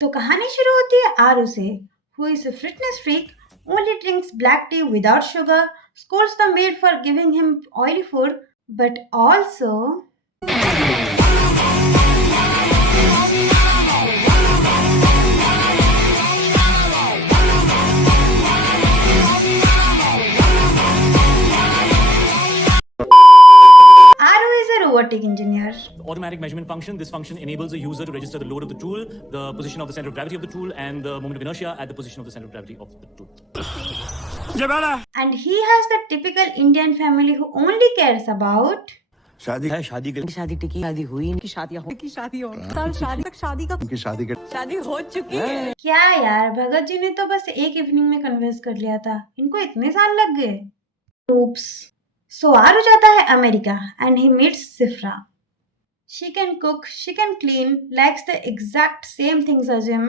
तो कहानी शुरू होती है आरू से, who is a fitness freak, only drinks black tea without sugar, scolds the maid for giving him oily food, but also Aru is a robotic engineer. Automatic measurement function. This function enables a user to register the load of the tool, the position of the center of gravity of the tool, and the moment of inertia at the position of the center of gravity of the tool. And he has the typical Indian family who only cares about शादी है शादी के शादी टिकी शादी हुई इनकी शादियां हो की शादी हो साल शादी तक शादी का की शादी के शादी हो चुकी है। क्या यार, भगत जी ने तो बस एक इवनिंग में कन्विंस कर लिया था, इनको इतने साल लग गए। Oops. So आरू जाता है America and he meets Sifra. She can cook, she can clean, likes the exact same things as him.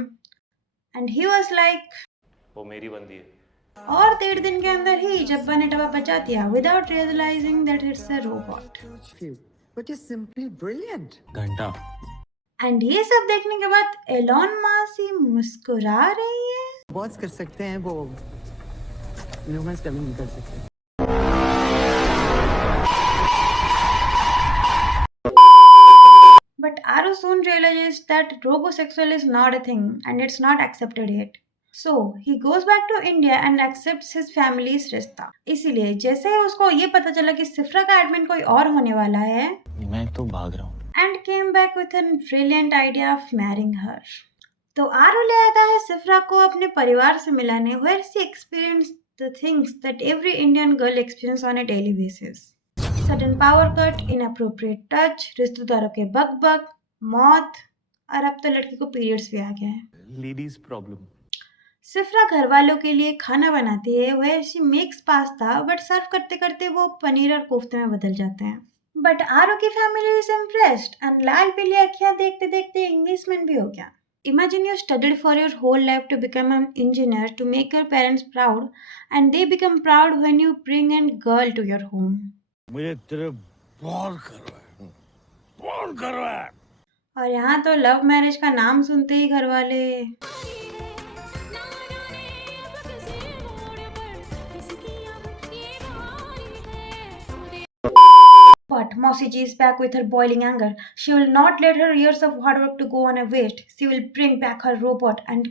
And he was like, वो मेरी बंदी है। और 1.5 दिन के अंदर ही जब्बा ने टबा बचा दिया without realizing that it's a robot. But you're simply brilliant. घंटा And ये सब देखने के बाद एलॉन मासी मुस्कुरा रही है। बहुत कर सकते हैं वो ह्यूमंस कभी नहीं कर सकते। But Aru soon realizes that robosexual is not a thing and it's not accepted yet. So he goes back to India and accepts his family's रिश्ता। इसीलिए जैसे ही उसको ये पता चला कि सिफ्रा का एडमिन कोई और होने वाला है, मैं तो भाग रहा हूँ। and came back with a brilliant idea of marrying her. तो आरू ले आता है सिफ्रा को अपने परिवार से मिलाने, where she experienced the things that every Indian girl experiences on a daily basis. Sudden power cut, inappropriate touch, रिश्तेदारों के बक-बक, मौत, और अब तो लड़की को पीरियड्स भी आ गए हैं। Ladies problem. सिफ्रा घर वालों के लिए खाना बनाती है, where she makes pasta, but सर्व करते करते वो पनीर और कोफ्ते में बदल जाते हैं। बट आरू की फैमिली इज इम्प्रेस्ड एंड लाल पीली अखियां देखते देखते इंग्लिशमैन भी हो गया। Imagine you studied for your whole life to become an engineer to make your parents proud, and they become proud when you bring a girl to your home. मुझे तेरे बहुत गर्व है। और यहाँ तो लव मैरिज का नाम सुनते ही घर वाले But Mousy G is back with her boiling anger. She will not let her years of hard work to go on a waste. She will bring back her robot and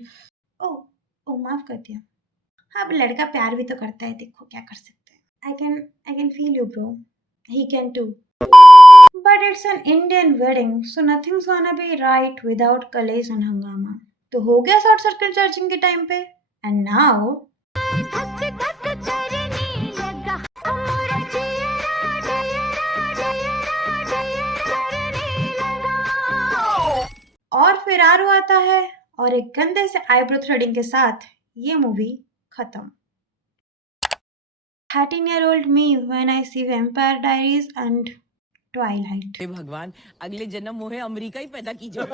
oh माफ कर दिया। हाँ, अब लड़का प्यार भी तो करता है, देखो क्या कर सकते हैं। I can feel you, bro. He can too. But it's an Indian wedding, so nothing's gonna be right without कलेश and हंगामा। तो हो गया शॉर्ट सर्किट चार्जिंग के टाइम पे, and now और फिर आरू आता है और एक गंदे से आईब्रो थ्रेडिंग के साथ ये मूवी खत्म। 13-year-old me when I see Vampire Diaries and Twilight. हे भगवान अगले जन्म मोहे अमेरिका ही पैदा कीजिए।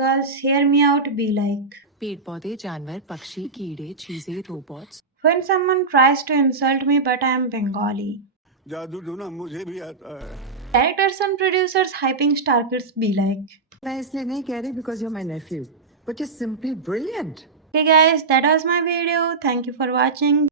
Girls, hear me out, be like. पेड़ पौधे जानवर पक्षी कीड़े चीजें robots. When someone tries to insult me but I am Bengali. जादू टूना मुझे भी आता है। Directors and producers hyping Star Kids be like. मैं इसलिए नहीं कह रही because you're my nephew, but you're simply brilliant. Okay guys, that was my video. Thank you for watching.